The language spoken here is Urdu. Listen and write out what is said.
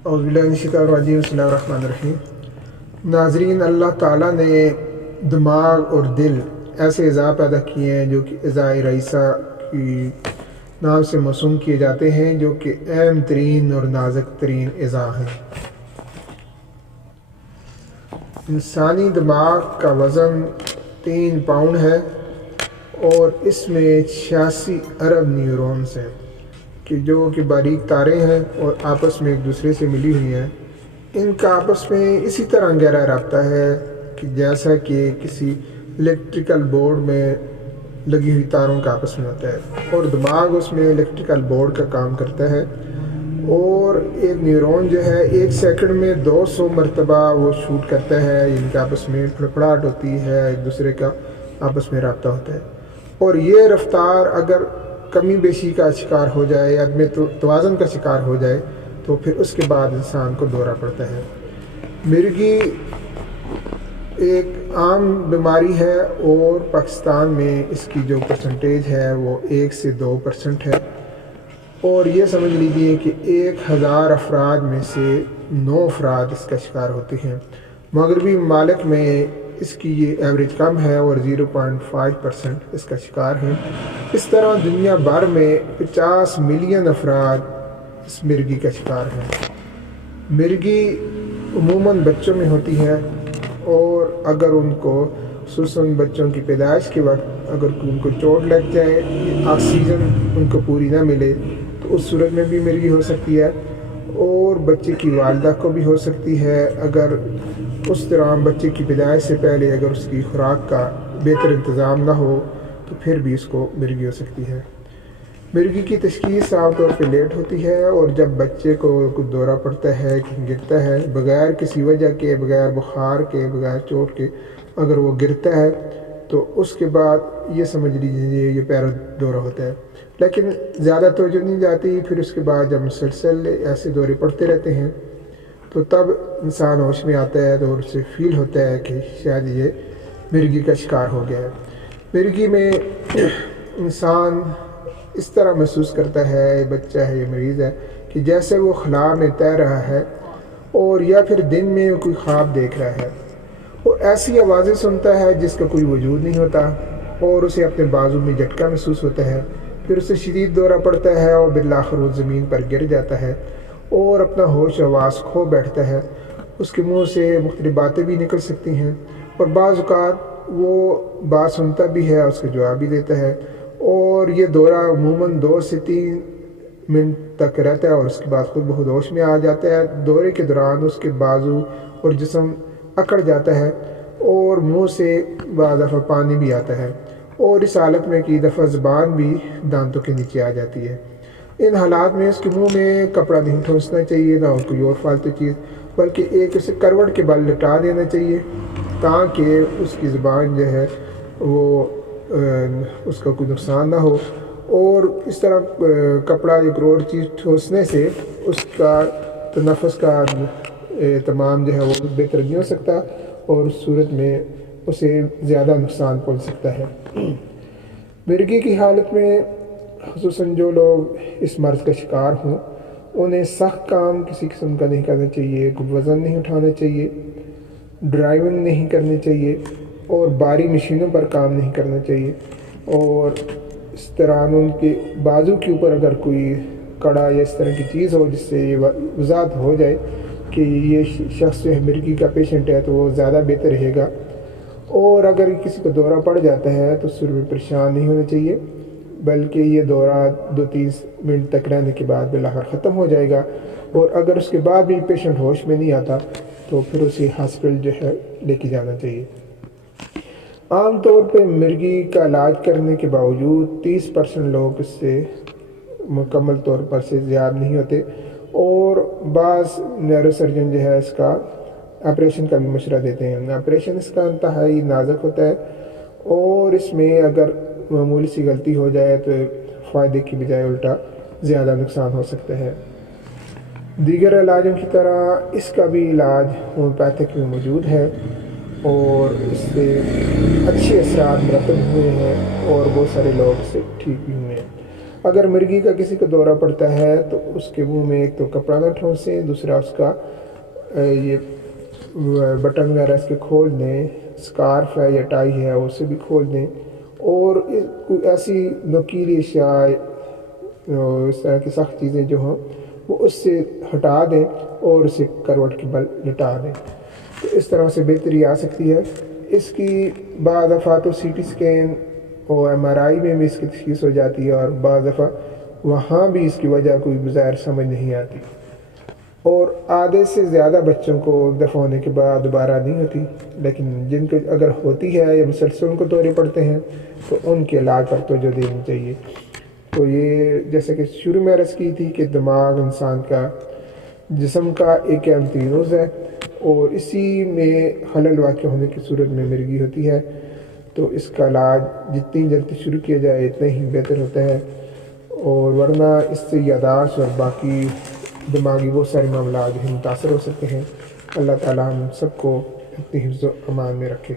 اعوذ باللہ من الشیطان الرجیم، بسم اللہ الرحمن الرحیم۔ ناظرین، اللہ تعالیٰ نے دماغ اور دل ایسے اعضاء پیدا کیے ہیں جو کہ اعضاء رئیسہ کی نام سے موسوم کیے جاتے ہیں، جو کہ اہم ترین اور نازک ترین اعضاء ہیں۔ انسانی دماغ کا وزن 3 پاؤنڈ ہے اور اس میں 86 ارب نیورونز ہیں جو کہ باریک تاریں ہیں اور آپس میں ایک دوسرے سے ملی ہوئی ہیں۔ ان کا آپس میں اسی طرح گہرا رابطہ ہے کہ جیسا کہ کسی الیکٹریکل بورڈ میں لگی ہوئی تاروں کا آپس میں ہوتا ہے، اور دماغ اس میں الیکٹریکل بورڈ کا کام کرتا ہے۔ اور ایک نیورون جو ہے 1 سیکنڈ میں 200 مرتبہ وہ شوٹ کرتا ہے، ان کے آپس میں پھڑپڑاہٹ ہوتی ہے، ایک دوسرے کا آپس میں رابطہ ہوتا ہے۔ اور یہ رفتار اگر کمی بیشی کا شکار ہو جائے، عدم توازن کا شکار ہو جائے، تو پھر اس کے بعد انسان کو دورہ پڑتا ہے۔ مرگی ایک عام بیماری ہے اور پاکستان میں اس کی جو پرسنٹیج ہے وہ 1 سے 2% ہے، اور یہ سمجھ لیجئے کہ 1000 افراد میں سے 9 افراد اس کا شکار ہوتے ہیں۔ مغربی ممالک میں اس کی یہ ایوریج کم ہے اور 0.5% اس کا شکار ہیں۔ اس طرح دنیا بھر میں 50 ملین افراد اس مرگی کا شکار ہیں۔ مرگی عموماً بچوں میں ہوتی ہے، اور اگر ان کو خصوصاً بچوں کی پیدائش کے وقت اگر ان کو چوٹ لگ جائے، آکسیجن ان کو پوری نہ ملے، تو اس صورت میں بھی مرگی ہو سکتی ہے۔ اور بچے کی والدہ کو بھی ہو سکتی ہے، اگر اس طرح بچے کی پیدائش سے پہلے اگر اس کی خوراک کا بہتر انتظام نہ ہو تو پھر بھی اس کو مرگی ہو سکتی ہے۔ مرگی کی تشخیص عام طور پہ لیٹ ہوتی ہے، اور جب بچے کو کچھ دورہ پڑتا ہے، کہیں گرتا ہے، بغیر کسی وجہ کے، بغیر بخار کے، بغیر چوٹ کے اگر وہ گرتا ہے تو اس کے بعد یہ سمجھ لیجیے یہ پیرا دورہ ہوتا ہے۔ لیکن زیادہ توجہ نہیں جاتی، پھر اس کے بعد جب مسلسل ایسے دورے پڑتے رہتے ہیں تو تب انسان ہوش میں آتا ہے، تو اسے فیل ہوتا ہے کہ شاید یہ مرگی کا شکار ہو گیا ہے۔ مرگی میں انسان اس طرح محسوس کرتا ہے، بچہ ہے یا مریض ہے، کہ جیسے وہ خلا میں تیر رہا ہے، اور یا پھر دن میں کوئی خواب دیکھ رہا ہے، اور ایسی آوازیں سنتا ہے جس کا کوئی وجود نہیں ہوتا، اور اسے اپنے بازو میں جھٹکا محسوس ہوتا ہے، پھر اسے شدید دورہ پڑتا ہے اور بالآخر وہ زمین پر گر جاتا ہے اور اپنا ہوش و حواس کھو بیٹھتا ہے۔ اس کے منہ سے مختلف باتیں بھی نکل سکتی ہیں، اور بعض اوقات وہ بات سنتا بھی ہے، اس کا جواب بھی دیتا ہے، اور یہ دورہ عموماً 2 سے 3 منٹ تک رہتا ہے، اور اس کے بعد خود بخود ہوش میں آ جاتا ہے۔ دورے کے دوران اس کے بازو اور جسم اکڑ جاتا ہے، اور منہ سے بعض دفعہ پانی بھی آتا ہے، اور اس حالت میں کئی دفعہ زبان بھی دانتوں کے نیچے آ جاتی ہے۔ ان حالات میں اس کے منہ میں کپڑا نہیں ٹھونسنا چاہیے، نہ اور کوئی اور فالتو چیز، بلکہ ایک اسے کروٹ کے بل لٹا دینا چاہیے تاکہ اس کی زبان جو ہے وہ اس کا کوئی نقصان نہ ہو۔ اور اس طرح کپڑا یا کوئی اور چیز ٹھونسنے سے اس کا تنفس کا تمام جو ہے وہ بہتر نہیں ہو سکتا، اور اس صورت میں اسے زیادہ نقصان پہنچ سکتا ہے۔ مرگی کی حالت میں خصوصاً جو لوگ اس مرض کا شکار ہوں، انہیں سخت کام کسی قسم کا نہیں کرنا چاہیے، کوئی وزن نہیں اٹھانا چاہیے، ڈرائیونگ نہیں کرنی چاہیے، اور بھاری مشینوں پر کام نہیں کرنا چاہیے، اور اس طرح ان کے بازو کے اوپر اگر کوئی کڑا یا اس طرح کی چیز ہو جس سے یہ وضاحت ہو جائے کہ یہ شخص جو ہے مرگی کا پیشنٹ ہے، تو وہ زیادہ بہتر رہے گا۔ اور اگر کسی کو دورہ پڑ جاتا ہے تو سر میں پریشان نہیں ہونا چاہیے، بلکہ یہ دورہ 2-3 منٹ تک رہنے کے بعد بالآخر ختم ہو جائے گا، اور اگر اس کے بعد بھی پیشنٹ ہوش میں نہیں آتا تو پھر اسے ہاسپٹل جو ہے لے کے جانا چاہیے۔ عام طور پہ مرگی کا علاج کرنے کے باوجود 30% لوگ اس سے مکمل طور پر سے زیادہ نہیں ہوتے، اور بعض نیورو سرجن جو ہے اس کا آپریشن کا بھی مشورہ دیتے ہیں۔ آپریشن اس کا انتہائی نازک ہوتا ہے، اور اس میں اگر معمولی سی غلطی ہو جائے تو فائدے کی بجائے الٹا زیادہ نقصان ہو سکتا ہے۔ دیگر علاجوں کی طرح اس کا بھی علاج ہومیوپیتھک میں موجود ہے، اور اس سے اچھے اثرات مرتب ہوئے ہیں، اور بہت سارے لوگ اس سے ٹھیک بھی ہوئے ہیں۔ اگر مرغی کا کسی کو دورہ پڑتا ہے تو اس کے منہ میں ایک تو کپڑا نہ ٹھونسیں، دوسرا اس کا یہ بٹن وغیرہ اس کے کھول دیں، اسکارف ہے یا ٹائی ہے اسے بھی کھول دیں، اور کوئی ایسی نوکیلی اشیاء اس طرح کی سخت چیزیں جو ہوں وہ اس سے ہٹا دیں اور اسے کروٹ کے بل لٹا دیں، تو اس طرح سے بہتری آ سکتی ہے۔ اس کی بعض دفعہ تو سی ٹی اسکین اور ایم آر آئی میں بھی اس کی تشخیص ہو جاتی ہے، اور بعض دفعہ وہاں بھی اس کی وجہ کوئی بظاہر سمجھ نہیں آتی، اور آدھے سے زیادہ بچوں کو دفع ہونے کے بعد دوبارہ نہیں ہوتی، لیکن جن کو اگر ہوتی ہے یا مسلسل ان کو دورے پڑتے ہیں تو ان کے علاج پر توجہ دینی چاہیے۔ تو یہ جیسے کہ شروع میں عرض کی تھی کہ دماغ انسان کا جسم کا ایک اہم ترین عضو ہے، اور اسی میں خلل واقع ہونے کی صورت میں مرگی ہوتی ہے، تو اس کا علاج جتنی جلدی شروع کیا جائے اتنا ہی بہتر ہوتا ہے، اور ورنہ اس سے یادداشت اور باقی دماغی بہت سارے معاملات متاثر ہو سکتے ہیں۔ اللہ تعالی ہم سب کو اپنی حفظ و امان میں رکھے۔